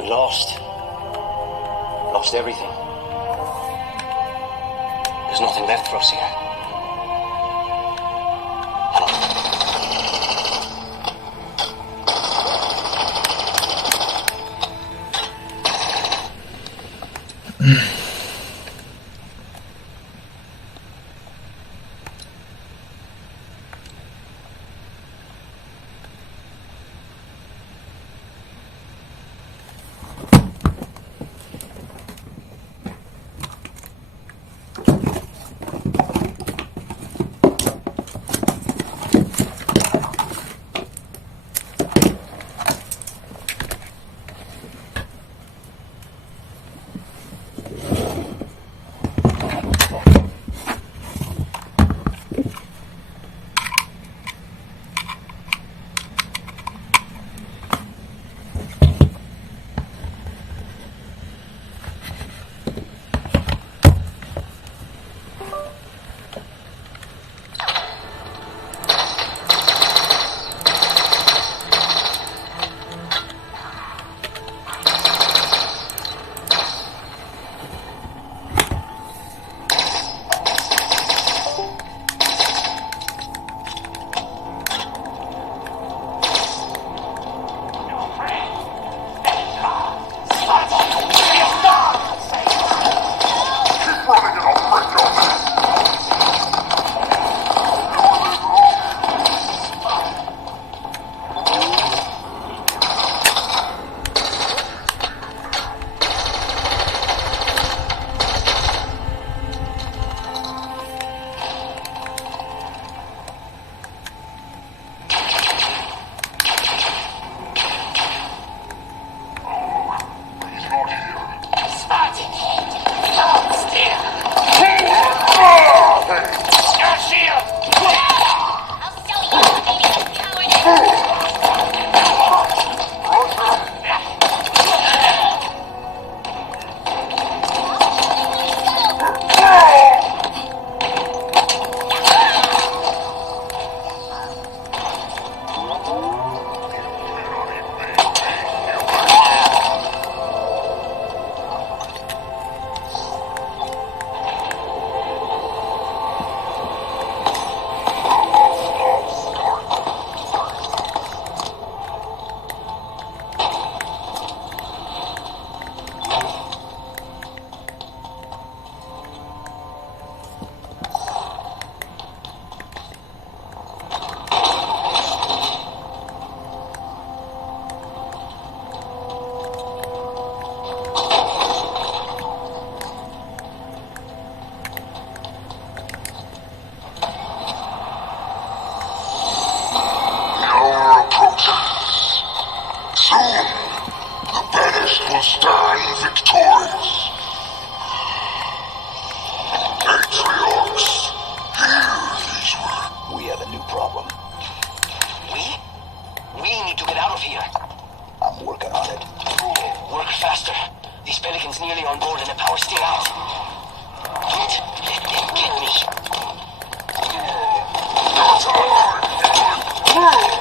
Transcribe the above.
We lost. Lost everything. There's nothing left for us here. will stand victorious. Patriarchs, hear these words. We have a new problem. We need to get out of here. I'm working on it. Work faster. These pelicans nearly on board and the power's still out. Don't let them get me. Not alive!